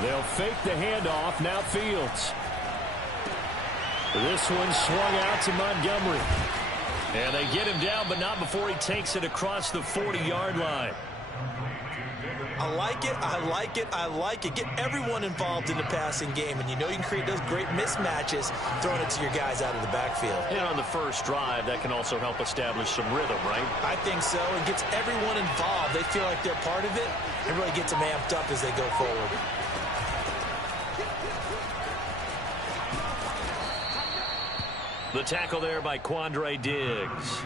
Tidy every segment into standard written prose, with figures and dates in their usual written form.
They'll fake the handoff. Now Fields. This one swung out to Montgomery. And they get him down, but not before he takes it across the 40-yard line. I like it, I like it, I like it. Get everyone involved in the passing game, and you know you can create those great mismatches throwing it to your guys out of the backfield. And on the first drive, that can also help establish some rhythm, right? I think so. It gets everyone involved. They feel like they're part of it, and really gets them amped up as they go forward. The tackle there by Quandre Diggs.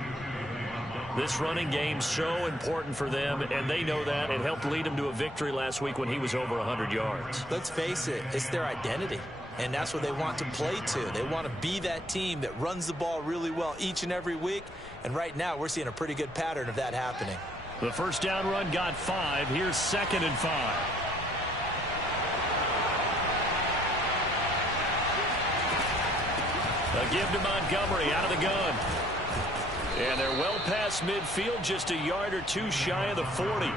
This running game's so important for them, and they know that. It helped lead them to a victory last week when he was over 100 yards. Let's face it, it's their identity, and that's what they want to play to. They want to be that team that runs the ball really well each and every week, and right now we're seeing a pretty good pattern of that happening. The first down run got 5. Here's 2nd and 5. A give to Montgomery out of the gun. And they're well past midfield, just a yard or two shy of the 40.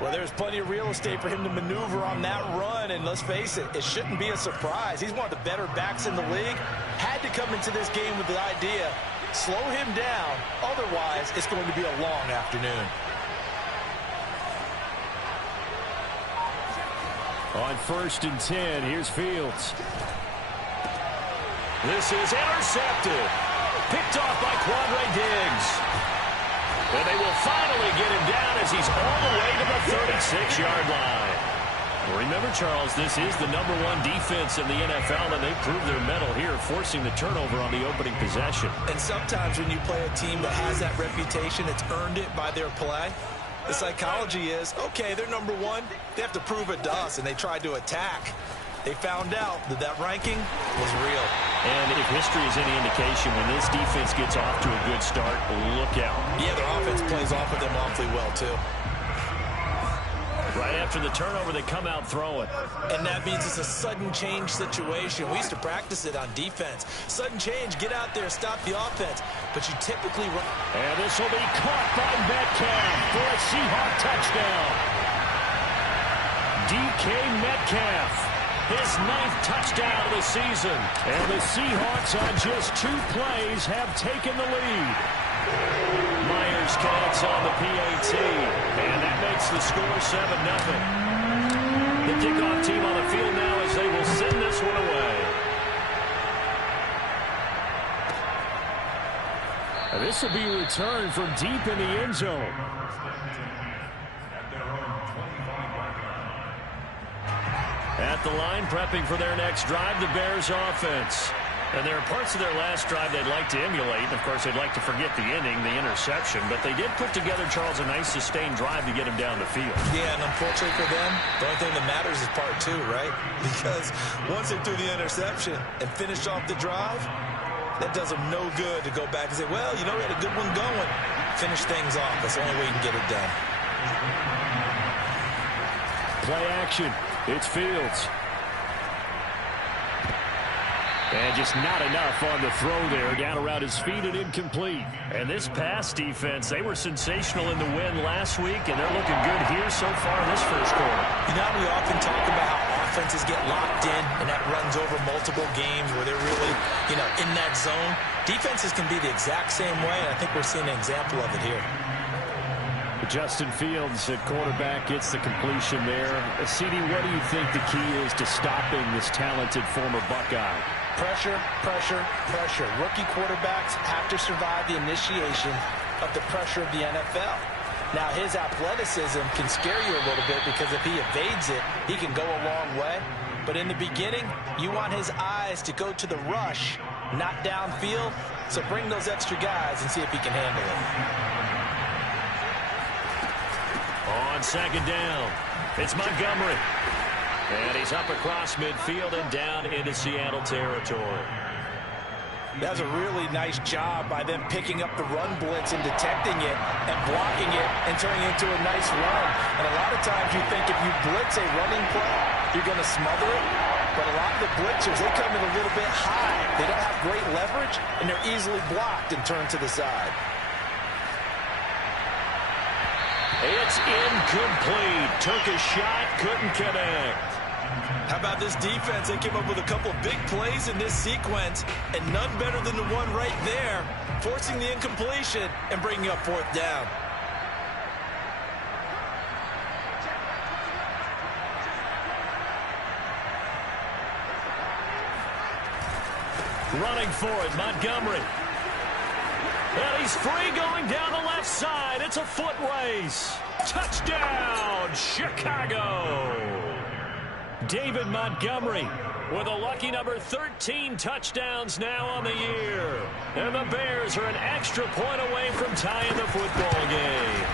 Well, there's plenty of real estate for him to maneuver on that run, and let's face it, it shouldn't be a surprise. He's one of the better backs in the league. Had to come into this game with the idea, slow him down, otherwise it's going to be a long afternoon. On 1st and 10, here's Fields. This is intercepted. Picked off by Quandre Diggs. And they will finally get him down as he's all the way to the 36-yard line. Remember, Charles, this is the #1 defense in the NFL, and they proved their mettle here, forcing the turnover on the opening possession. And sometimes when you play a team that has that reputation, it's earned it by their play. The psychology is, okay, they're #1. They have to prove it to us, and they tried to attack. They found out that that ranking was real. And if history is any indication, when this defense gets off to a good start, look out. Yeah, their offense plays off of them awfully well, too. Right after the turnover, they come out throwing. And that means it's a sudden change situation. We used to practice it on defense. Sudden change, get out there, stop the offense. But you typically run. And this will be caught by Metcalf for a Seahawk touchdown. DK Metcalf. His 9th touchdown of the season. And the Seahawks on just 2 plays have taken the lead. Myers connects on the PAT. And that makes the score 7-0. The kickoff team on the field now as they will send this one away. And this will be returned from deep in the end zone. At the line, prepping for their next drive, the Bears offense. And there are parts of their last drive they'd like to emulate. And, of course, they'd like to forget the inning, the interception. But they did put together, Charles, a nice sustained drive to get him down the field. Yeah, and unfortunately for them, the only thing that matters is part 2, right? Because once they threw the interception and finished off the drive, that does them no good to go back and say, well, you know, we had a good one going. Finish things off. That's the only way you can get it done. Play action. It's Fields. And just not enough on the throw there. Down around his feet and incomplete. And this pass defense, they were sensational in the win last week, and they're looking good here so far in this first quarter. You know, we often talk about how offenses get locked in, and that runs over multiple games where they're really, you know, in that zone. Defenses can be the exact same way, and I think we're seeing an example of it here. Justin Fields at quarterback gets the completion there. CD, what do you think the key is to stopping this talented former Buckeye? Pressure, pressure, pressure. Rookie quarterbacks have to survive the initiation of the pressure of the NFL. Now, his athleticism can scare you a little bit because if he evades it, he can go a long way. But in the beginning, you want his eyes to go to the rush, not downfield. So bring those extra guys and see if he can handle it. On 2nd down, it's Montgomery. And he's up across midfield and down into Seattle territory. That's a really nice job by them picking up the run blitz and detecting it and blocking it and turning it into a nice run. And a lot of times you think if you blitz a running play, you're going to smother it. But a lot of the blitzers, they come in a little bit high. They don't have great leverage, and they're easily blocked and turned to the side. It's incomplete. Took a shot, couldn't connect. How about this defense? They came up with a couple of big plays in this sequence, and none better than the one right there, forcing the incompletion and bringing up fourth down. Running for it, Montgomery. And he's free going down the left side. It's a foot race. Touchdown, Chicago. David Montgomery with a lucky number 13 touchdowns now on the year. And the Bears are an extra point away from tying the football game.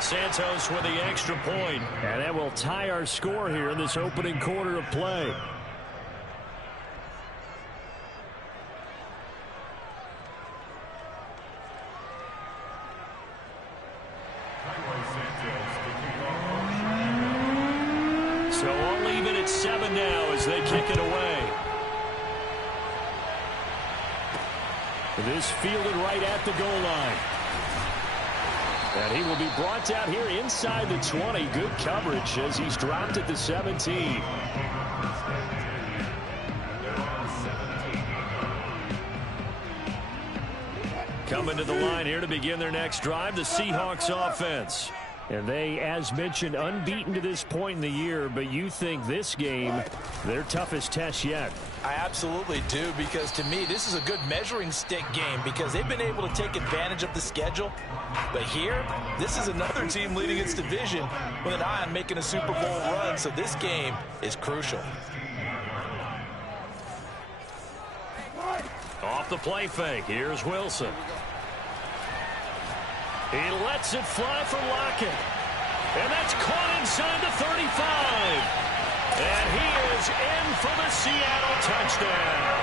Santos with the extra point. And that will tie our score here in this opening quarter of play. So all even at 7 now as they kick it away. This fielded right at the goal line. And he will be brought down here inside the 20. Good coverage as he's dropped at the 17. Coming to the line here to begin their next drive, the Seahawks offense. And they, as mentioned, unbeaten to this point in the year, but you think this game, their toughest test yet. I absolutely do, because to me, this is a good measuring stick game because they've been able to take advantage of the schedule. But here, this is another team leading its division with an eye on making a Super Bowl run, so this game is crucial. Off the play fake, here's Wilson. He lets it fly for Lockett. And that's caught inside the 35. And he is in for the Seattle touchdown.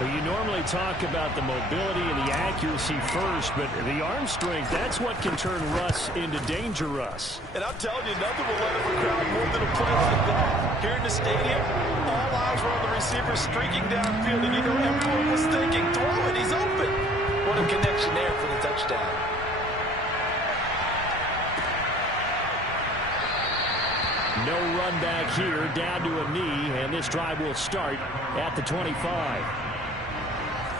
Well, you normally talk about the mobility and the accuracy first, but the arm strength, that's what can turn Russ into danger Russ. And I'm telling you, nothing will let him crowd more than a play like that. Here in the stadium, all eyes were on the receiver streaking downfield, and you know everyone was thinking, throw it, he's open. What a connection there for the touchdown. No run back here, down to a knee, and this drive will start at the 25.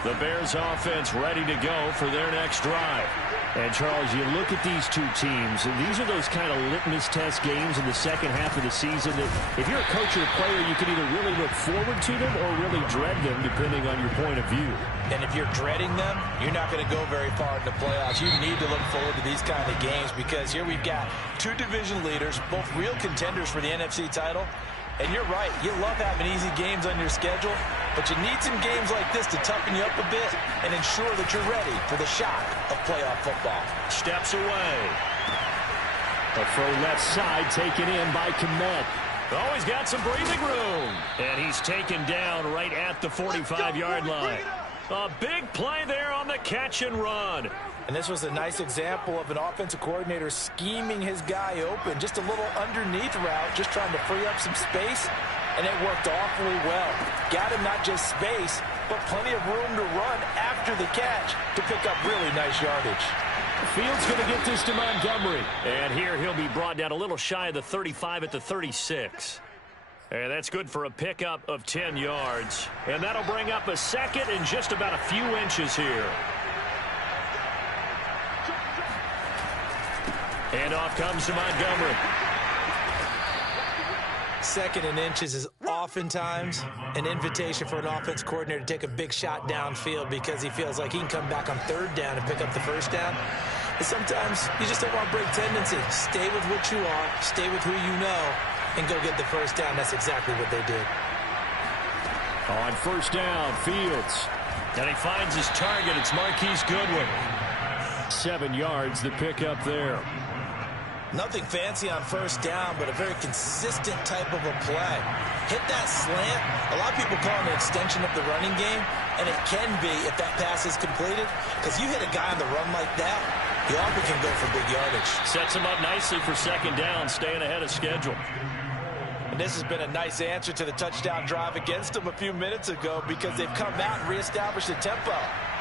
The Bears offense ready to go for their next drive. And, Charles, you look at these two teams, and these are those kind of litmus test games in the second half of the season that if you're a coach or a player, you can either really look forward to them or really dread them, depending on your point of view. And if you're dreading them, you're not going to go very far in the playoffs. You need to look forward to these kind of games because here we've got two division leaders, both real contenders for the NFC title. And you're right, you love having easy games on your schedule, but you need some games like this to toughen you up a bit and ensure that you're ready for the shock of playoff football. Steps away. A throw left side taken in by Kmet. Oh, he's got some breathing room. And he's taken down right at the 45-yard line. A big play there on the catch and run. And this was a nice example of an offensive coordinator scheming his guy open. Just a little underneath route, just trying to free up some space. And it worked awfully well. Got him not just space, but plenty of room to run after the catch to pick up really nice yardage. Fields going to get this to Montgomery. And here he'll be brought down a little shy of the 35 at the 36. And that's good for a pickup of 10 yards. And that'll bring up a second and just about a few inches here. And off comes to Montgomery. Second and inches is oftentimes an invitation for an offense coordinator to take a big shot downfield because he feels like he can come back on third down and pick up the first down. But sometimes you just don't want to break tendency. Stay with what you are, stay with who you know, and go get the first down. That's exactly what they did. On first down, Fields. And he finds his target. It's Marquise Goodwin. 7 yards, the pickup there. Nothing fancy on first down, but a very consistent type of a play. Hit that slant. A lot of people call it an extension of the running game, and it can be if that pass is completed, because you hit a guy on the run like that, he often can go for big yardage. Sets him up nicely for second down, staying ahead of schedule. And this has been a nice answer to the touchdown drive against them a few minutes ago because they've come out and reestablished the tempo.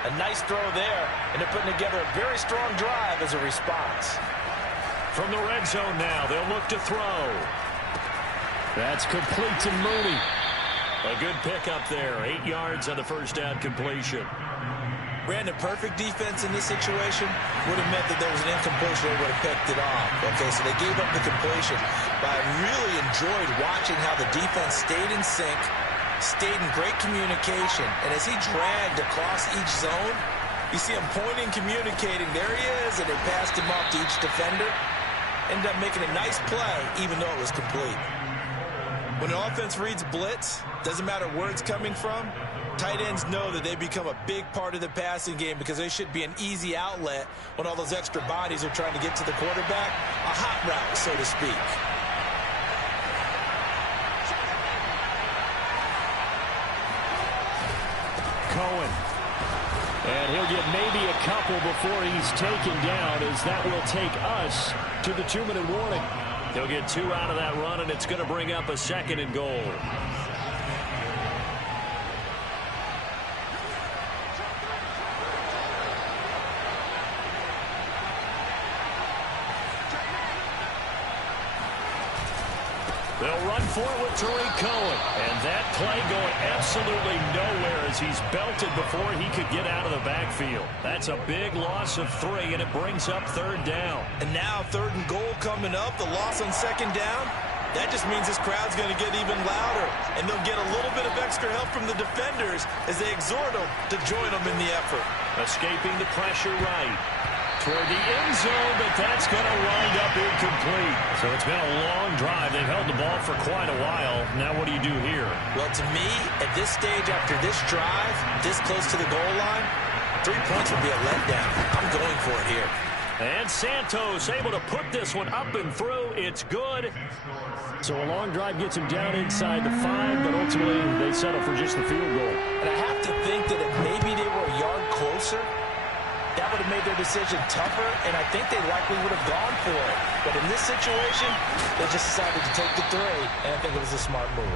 A nice throw there, and they're putting together a very strong drive as a response. From the red zone now, they'll look to throw. That's complete to Mooney. A good pickup there. 8 yards on the first down completion. Brandon, perfect defense in this situation would have meant that there was an incompletion. They would have picked it off. Okay, so they gave up the completion. But I really enjoyed watching how the defense stayed in sync, stayed in great communication. And as he dragged across each zone, you see him pointing, communicating. There he is, and they passed him off to each defender. Ended up making a nice play, even though it was complete. When an offense reads blitz, doesn't matter where it's coming from, tight ends know that they become a big part of the passing game because they should be an easy outlet when all those extra bodies are trying to get to the quarterback. A hot route, so to speak. Cohen. And he'll get maybe a couple before he's taken down, as that will take us to the 2-minute warning. He'll get 2 out of that run, and it's going to bring up a 2nd and goal. They'll run for it with Tariq Cohen. And that play going absolutely nowhere as he's belted before he could get out of the backfield. That's a big loss of 3, and it brings up 3rd down. And now 3rd and goal coming up. The loss on 2nd down. That just means this crowd's going to get even louder. And they'll get a little bit of extra help from the defenders as they exhort them to join them in the effort. Escaping the pressure right toward the end zone, but that's going to wind up incomplete. So it's been a long drive. They've held the ball for quite a while. Now what do you do here? Well, to me, at this stage after this drive, this close to the goal line, 3 points would be a letdown. I'm going for it here. And Santos able to put this one up and through. It's good. So a long drive gets him down inside the 5, but ultimately they settle for just the field goal. And I have to think that if maybe they were a yard closer, that would have made their decision tougher, and I think they likely would have gone for it. But in this situation, they just decided to take the 3, and I think it was a smart move.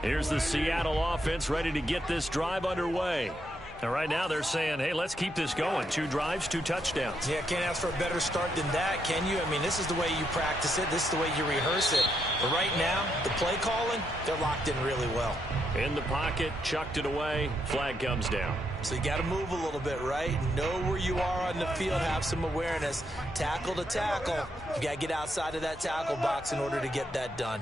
Here's the Seattle offense ready to get this drive underway. And right now they're saying, hey, let's keep this going. 2 drives, 2 touchdowns. Yeah, can't ask for a better start than that, can you? I mean, this is the way you practice it. This is the way you rehearse it. But right now, the play calling, they're locked in really well. In the pocket, chucked it away, flag comes down. So you got to move a little bit, right? Know where you are on the field, have some awareness. Tackle to tackle. You got to get outside of that tackle box in order to get that done.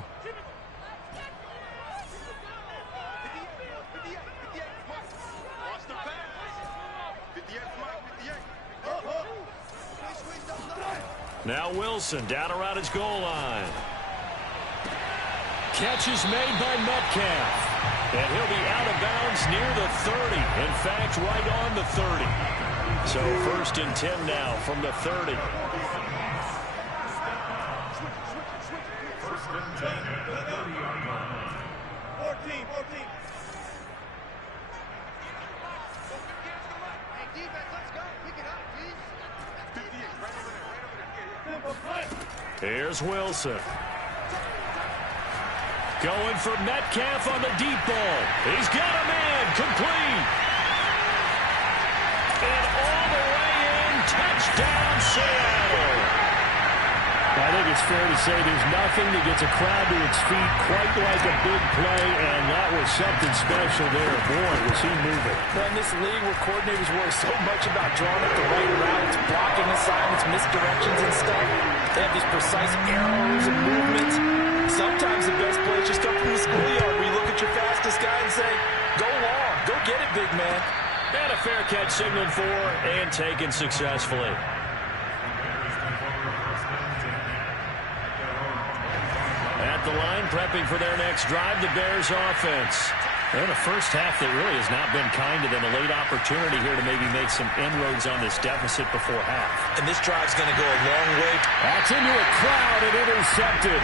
Now Wilson down around his goal line. Catch is made by Metcalf. And he'll be out of bounds near the 30. In fact, right on the 30. So 1st and 10 now from the 30. Here's Wilson. Going for Metcalf on the deep ball. He's got a man. Complete. And all the way in. Touchdown, Seattle. I think it's fair to say there's nothing that gets a crowd to its feet quite like a big play, and that was something special there. Boy, was he moving. Well, in this league where coordinators worry so much about drawing up the right routes, blocking assignments, misdirections and stuff, they have these precise arrows and movements. Sometimes the best plays just come from the schoolyard where you look at your fastest guy and say, go long, go get it, big man. And a fair catch signaled for and taken successfully. At the line, prepping for their next drive, the Bears offense. And a first half that really has not been kind to them. A late opportunity here to maybe make some inroads on this deficit before half. And this drive's going to go a long way. That's into a crowd and intercepted.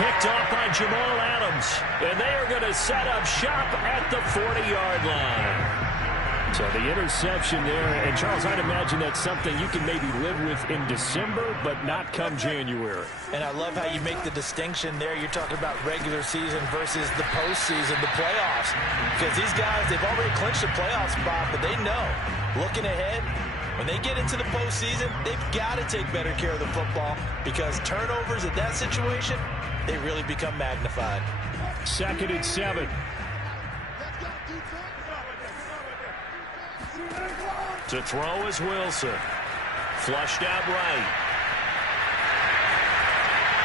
Picked off by Jamal Adams. And they are going to set up shop at the 40-yard line. So the interception there, and Charles, I'd imagine that's something you can maybe live with in December, but not come January. And I love how you make the distinction there. You're talking about regular season versus the postseason, the playoffs. Because these guys, they've already clinched a playoff spot, but they know, looking ahead, when they get into the postseason, they've got to take better care of the football because turnovers in that situation, they really become magnified. 2nd and 7. To throw is Wilson. Flushed out right.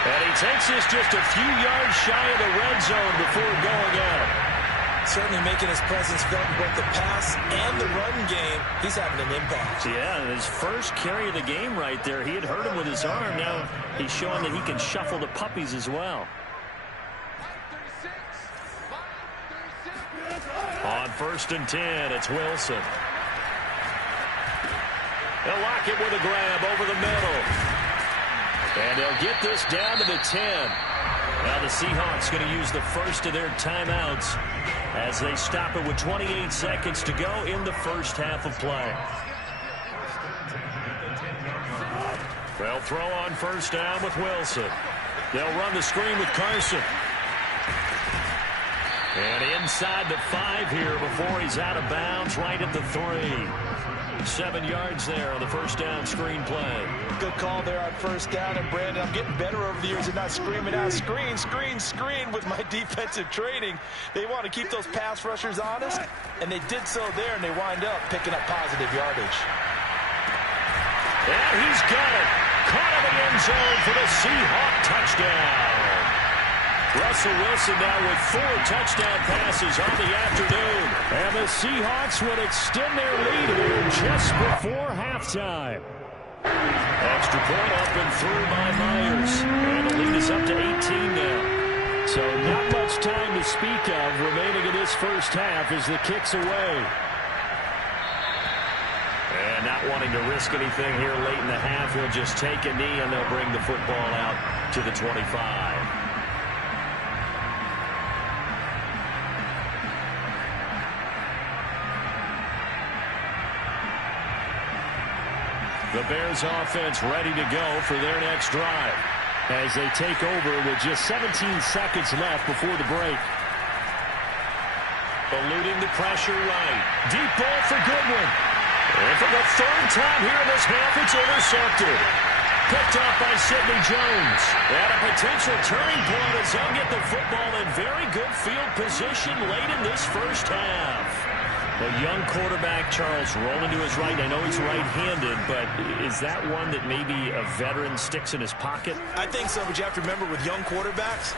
And he takes this just a few yards shy of the red zone before going out. Certainly making his presence felt in both the pass and the run game. He's having an impact. Yeah, his first carry of the game right there. He had hurt him with his arm. Now he's showing that he can shuffle the puppies as well. On 1st and 10, it's Wilson. They'll lock it with a grab over the middle. And they'll get this down to the 10. Now the Seahawks going to use the first of their timeouts as they stop it with 28 seconds to go in the first half of play. They'll throw on 1st down with Wilson. They'll run the screen with Carson. And inside the 5 here before he's out of bounds right at the 3. 7 yards there on the 1st down screen play. Good call there on 1st down. And Brandon, I'm getting better over the years and not screaming out screen, screen, screen with my defensive training. They want to keep those pass rushers honest, and they did so there, and they wind up picking up positive yardage. And he's got it. Caught in the end zone for the Seahawk touchdown. Russell Wilson now with 4 touchdown passes on the afternoon. And the Seahawks would extend their lead here just before halftime. Extra point up and through by Myers. And the lead is up to 18 now. So not much time to speak of remaining in this first half as the kick's away. And not wanting to risk anything here late in the half, he'll just take a knee and they'll bring the football out to the 25. The Bears offense ready to go for their next drive as they take over with just 17 seconds left before the break. Eluding the pressure right. Deep ball for Goodwin. And for the 3rd time here in this half, it's intercepted. Picked up by Sidney Jones. At a potential turning point as they'll get the football in very good field position late in this first half. A young quarterback, Charles, rolling to his right. I know he's right-handed, but is that one that maybe a veteran sticks in his pocket? I think so, but you have to remember with young quarterbacks,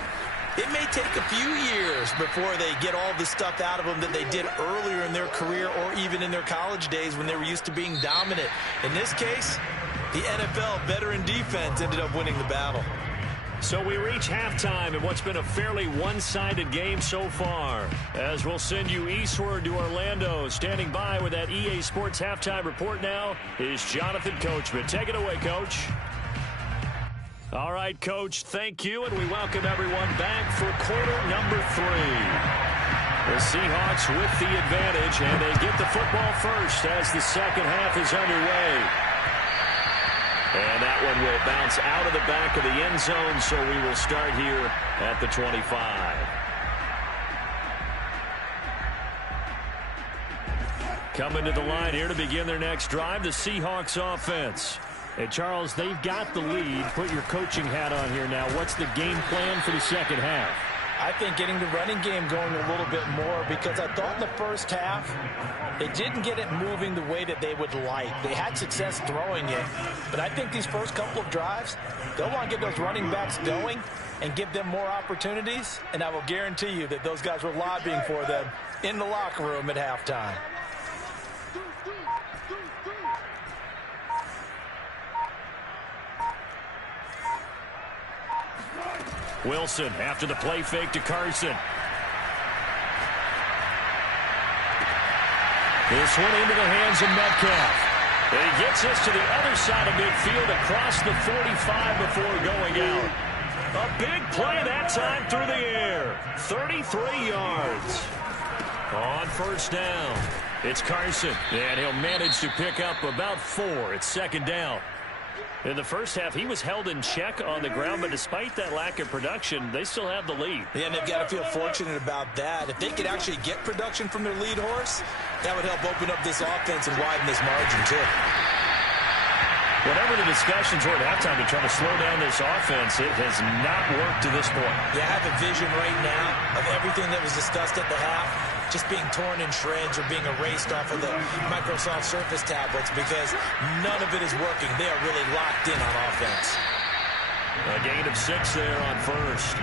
it may take a few years before they get all the stuff out of them that they did earlier in their career or even in their college days when they were used to being dominant. In this case, the NFL veteran defense ended up winning the battle. So we reach halftime in what's been a fairly one-sided game so far. As we'll send you eastward to Orlando. Standing by with that EA Sports halftime report now is Jonathan Coachman. Take it away, Coach. All right, Coach, thank you, and we welcome everyone back for quarter number 3. The Seahawks with the advantage, and they get the football first as the second half is underway. And that one will bounce out of the back of the end zone, so we will start here at the 25. Coming to the line here to begin their next drive, the Seahawks offense. And, Charles, they've got the lead. Put your coaching hat on here now. What's the game plan for the second half? I think getting the running game going a little bit more because I thought in the first half they didn't get it moving the way that they would like. They had success throwing it, but I think these first couple of drives, they'll want to get those running backs going and give them more opportunities, and I will guarantee you that those guys were lobbying for them in the locker room at halftime. Wilson after the play fake to Carson. This one into the hands of Metcalf. And he gets us to the other side of midfield across the 45 before going out. A big play that time through the air. 33 yards. On first down, it's Carson, and he'll manage to pick up about 4. It's second down. In the first half, he was held in check on the ground, but despite that lack of production, they still have the lead. Yeah, and they've got to feel fortunate about that. If they could actually get production from their lead horse, that would help open up this offense and widen this margin, too. Whatever the discussions were at halftime to try to slow down this offense, it has not worked to this point. Yeah, I have a vision right now of everything that was discussed at the half just being torn in shreds or being erased off of the Microsoft Surface tablets because none of it is working. They are really locked in on offense. A gain of 6 there on first.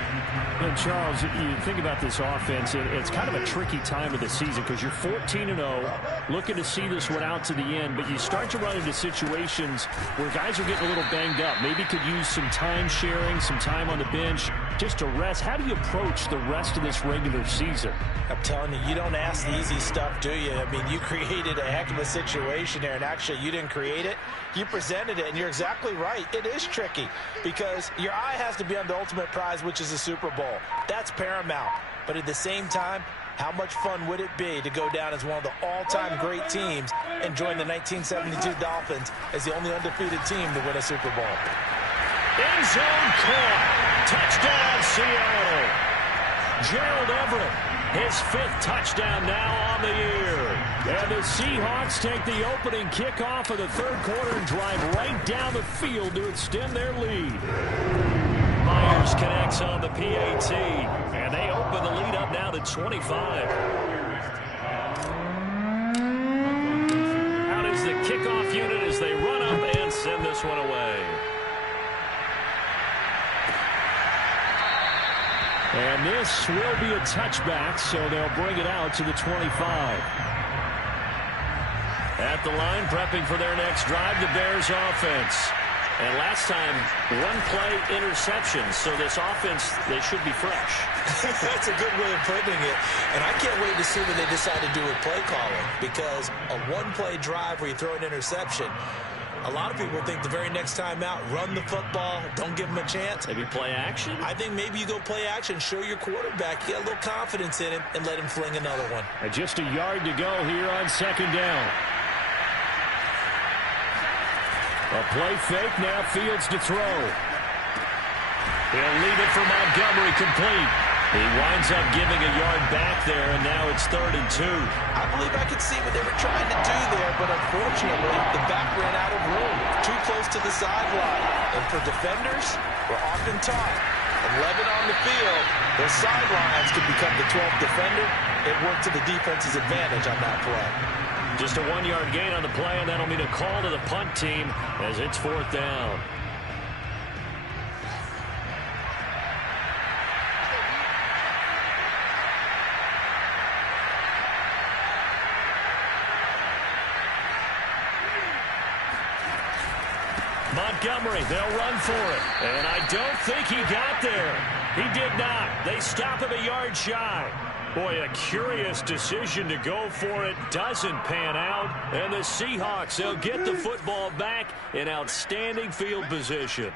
And Charles, you think about this offense, it's kind of a tricky time of the season because you're 14-0, looking to see this one out to the end, but you start to run into situations where guys are getting a little banged up. Maybe could use some time sharing, some time on the bench just to rest. How do you approach the rest of this regular season? I'm telling you, you don't ask the easy stuff, do you? I mean, you created a heck of a situation there, and actually you didn't create it. You presented it, and you're exactly right. It is tricky because your eye has to be on the ultimate prize, which is the Super Bowl. That's paramount. But at the same time, how much fun would it be to go down as one of the all-time great teams and join the 1972 Dolphins as the only undefeated team to win a Super Bowl? End zone caught. Touchdown, Seattle. Gerald Everett, his 5th touchdown now on the year. And the Seahawks take the opening kickoff of the third quarter and drive right down the field to extend their lead. Myers connects on the PAT, and they open the lead up now to 25. Out is the kickoff unit as they run up and send this one away. And this will be a touchback, so they'll bring it out to the 25. At the line, prepping for their next drive, the Bears offense. And last time, 1-play interception. So this offense, they should be fresh. That's a good way of putting it. And I can't wait to see what they decide to do with play calling. Because a 1-play drive where you throw an interception, a lot of people think the very next time out, run the football, don't give him a chance. Maybe play action? I think maybe you go play action, show your quarterback, get a little confidence in him, and let him fling another one. And just a yard to go here on second down. A play fake, now Fields to throw. He'll leave it for Montgomery, complete. He winds up giving a yard back there, and now it's 3rd and 2. I believe I could see what they were trying to do there, but unfortunately, the back ran out of room, too close to the sideline. And for defenders, we're often taught, 11 on the field, those sidelines could become the 12th defender. It worked to the defense's advantage on that play. Just a 1-yard gain on the play, and that'll mean a call to the punt team as it's 4th down. Montgomery, they'll run for it. And I don't think he got there. He did not. They stop him a yard shy. Boy, a curious decision to go for it. Doesn't pan out. And the Seahawks, they'll get the football back in outstanding field position.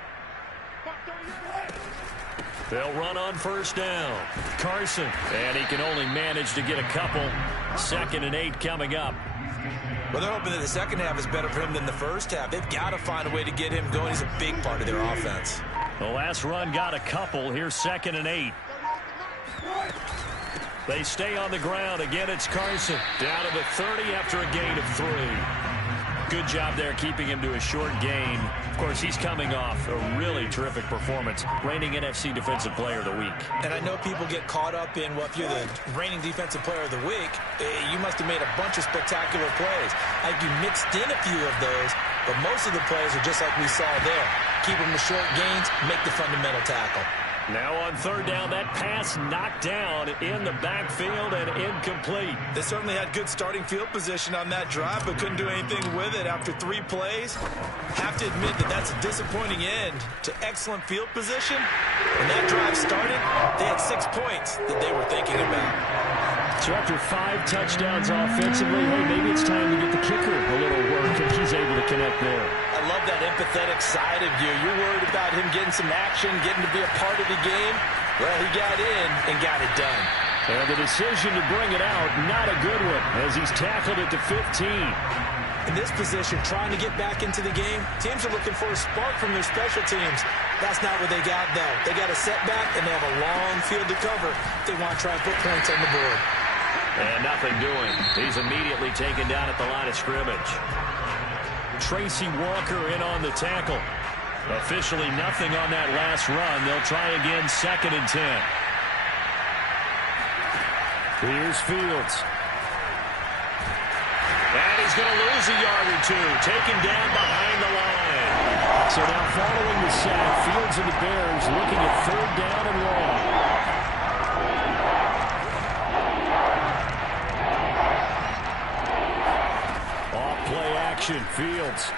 They'll run on first down. Carson. And he can only manage to get a couple. 2nd and 8 coming up. Well, they're hoping that the second half is better for him than the first half. They've got to find a way to get him going. He's a big part of their offense. The last run got a couple. Here's 2nd and 8. They stay on the ground. Again, it's Carson. Down to the 30 after a gain of 3. Good job there keeping him to a short gain. Of course, he's coming off a really terrific performance. Reigning NFC Defensive Player of the Week. And I know people get caught up in, well, if you're the reigning Defensive Player of the Week, you must have made a bunch of spectacular plays. I think you mixed in a few of those, but most of the plays are just like we saw there. Keep them to short gains, make the fundamental tackle. Now on 3rd down, that pass knocked down in the backfield and incomplete. They certainly had good starting field position on that drive, but couldn't do anything with it after 3 plays. Have to admit that that's a disappointing end to excellent field position. When that drive started, they had 6 points that they were thinking about. So after 5 touchdowns offensively, hey, maybe it's time to get the kicker a little work, and he's able to connect there. I love that empathetic side of you. You're worried about him getting some action, getting to be a part of the game. Well, he got in and got it done. And the decision to bring it out, not a good one, as he's tackled at the 15. In this position, trying to get back into the game, teams are looking for a spark from their special teams. That's not what they got, though. They got a setback, and they have a long field to cover. They want to try and put points on the board. And nothing doing. He's immediately taken down at the line of scrimmage. Tracy Walker in on the tackle. Officially nothing on that last run. They'll try again, 2nd and 10. Here's Fields. And he's going to lose a yard or two. Taken down behind the line. So now following the sack, Fields and the Bears looking at 3rd down and long. Off play action, Fields.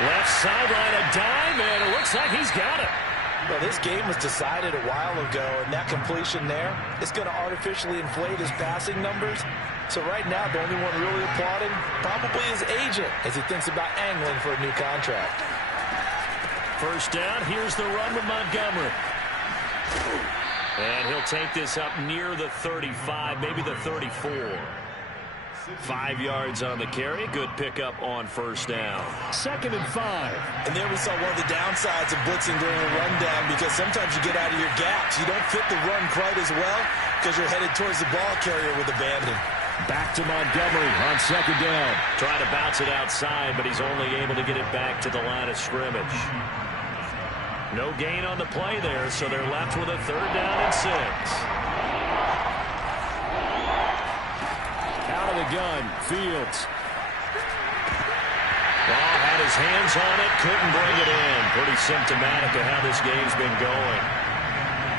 Left sideline, a dime, and it looks like he's got it. Well, this game was decided a while ago, and that completion there is going to artificially inflate his passing numbers. So right now, the only one really applauding probably his agent as he thinks about angling for a new contract. 1st down, here's the run with Montgomery. And he'll take this up near the 35, maybe the 34. 5 yards on the carry. Good pickup on 1st down. 2nd and 5. And there we saw one of the downsides of blitzing during a rundown, because sometimes you get out of your gaps. You don't fit the run quite as well because you're headed towards the ball carrier with abandon. Back to Montgomery on 2nd down. Trying to bounce it outside, but he's only able to get it back to the line of scrimmage. No gain on the play there, so they're left with a 3rd down and 6. Out of the gun, Fields. Ball had his hands on it, couldn't bring it in. Pretty symptomatic of how this game's been going.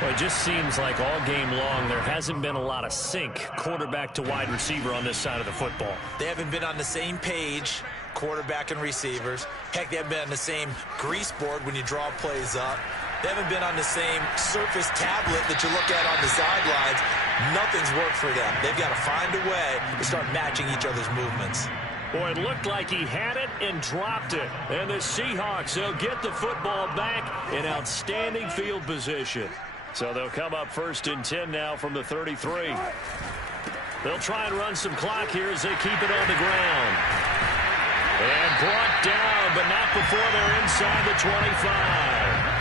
Well, it just seems like all game long there hasn't been a lot of sync quarterback to wide receiver on this side of the football. They haven't been on the same page, quarterback and receivers. Heck, they haven't been on the same grease board when you draw plays up. They haven't been on the same surface tablet that you look at on the sidelines. Nothing's worked for them. They've got to find a way to start matching each other's movements. Boy, it looked like he had it and dropped it. And the Seahawks, they'll get the football back in outstanding field position. So they'll come up 1st and 10 now from the 33. They'll try and run some clock here as they keep it on the ground. And brought down, but not before they're inside the 25.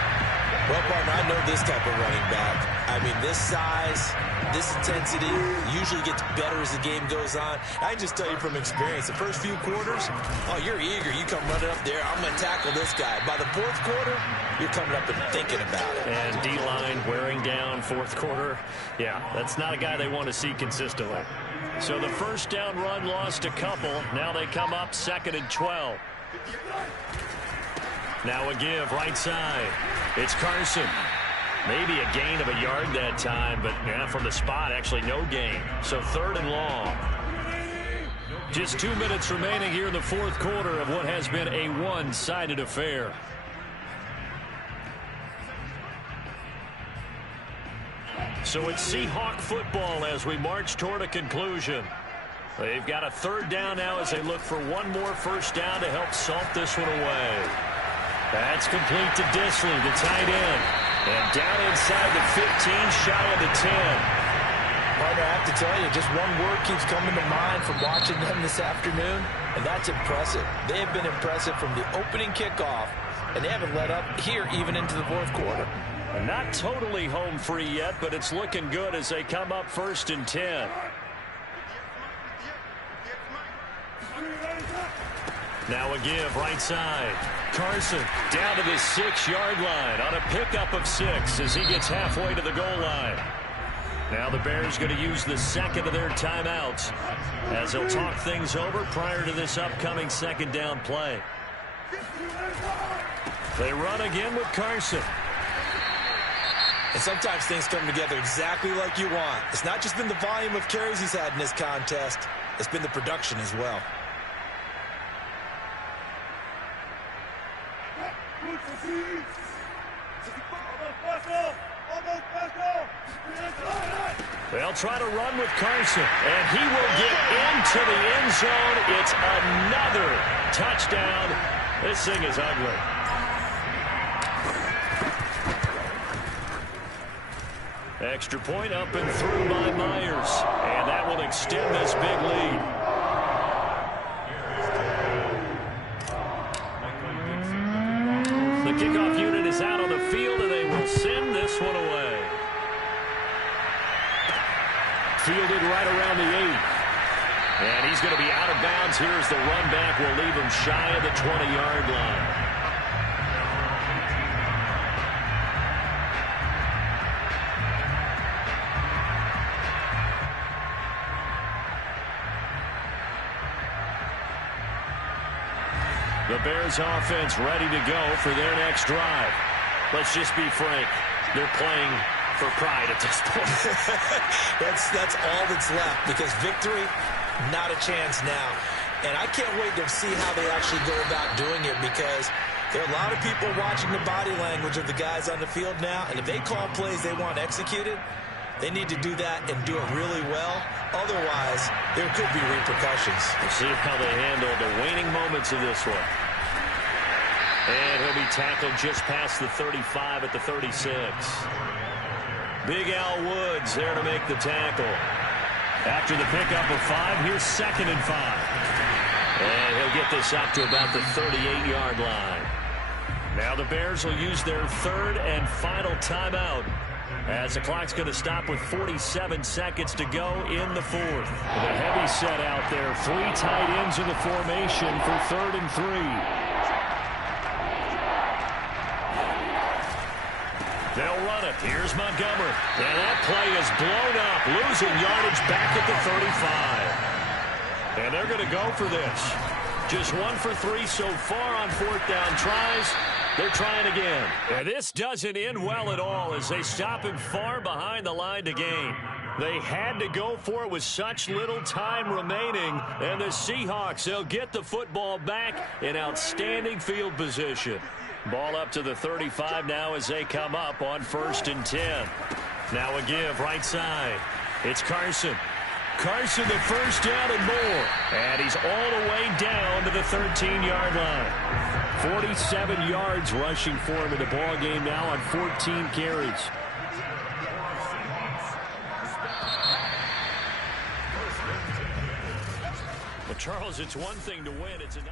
Well, partner, I know this type of running back. I mean, this size, this intensity usually gets better as the game goes on. I can just tell you from experience, the first few quarters, oh, you're eager. You come running up there, I'm going to tackle this guy. By the 4th quarter, you're coming up and thinking about it. And D-line wearing down 4th quarter. Yeah, that's not a guy they want to see consistently. So the 1st down run lost a couple. Now they come up 2nd and 12. Now a give right side. It's Carson. Maybe a gain of a yard that time, but yeah, from the spot, actually no gain. So 3rd and long. Just 2 minutes remaining here in the 4th quarter of what has been a one-sided affair. So it's Seahawk football as we march toward a conclusion. They've got a 3rd down now as they look for one more 1st down to help salt this one away. That's complete to Disley, the tight end. And down inside the 15, shy of the 10. Partner, I have to tell you, just one word keeps coming to mind from watching them this afternoon, and that's impressive. They have been impressive from the opening kickoff, and they haven't let up here even into the 4th quarter. Not totally home free yet, but it's looking good as they come up 1st and 10. Now a give right side. Carson down to the 6-yard line on a pickup of 6 as he gets halfway to the goal line. Now the Bears going to use the 2nd of their timeouts as they'll talk things over prior to this upcoming 2nd down play. They run again with Carson. And sometimes things come together exactly like you want. It's not just been the volume of carries he's had in this contest. It's been the production as well. They'll try to run with Carson, and he will get into the end zone. It's another touchdown. This thing is ugly. Extra point up and through by Myers. And that will extend this big lead. The kickoff unit is out on the field, and they will send this one away. Fielded right around the 8. And he's going to be out of bounds. Here's the run back. Will leave him shy of the 20-yard line. The Bears offense ready to go for their next drive. Let's just be frank. They're playing for pride at this point. That's all that's left, because victory, not a chance now. And I can't wait to see how they actually go about doing it, because there are a lot of people watching the body language of the guys on the field now, and if they call plays they want executed, they need to do that and do it really well. Otherwise, there could be repercussions. We'll see how they handle the waning moments of this one. And he'll be tackled just past the 35 at the 36. Big Al Woods there to make the tackle. After the pickup of 5, here's 2nd and 5. And he'll get this up to about the 38-yard line. Now the Bears will use their 3rd and final timeout, as the clock's going to stop with 47 seconds to go in the 4th. The heavy set out there. 3 tight ends in the formation for 3rd and 3. They'll run it. Here's Montgomery. And that play is blown up, losing yardage back at the 35. And they're going to go for this. Just 1 for 3 so far on 4th down tries. They're trying again. And this doesn't end well at all, as they stop him far behind the line to gain. They had to go for it with such little time remaining. And the Seahawks, they'll get the football back in outstanding field position. Ball up to the 35 now as they come up on 1st and 10. Now a give right side. It's Carson. Carson, the first down and more. And he's all the way down to the 13-yard line. 47 yards rushing for him in the ball game now on 14 carries. Well, Charles, it's one thing to win. It's another.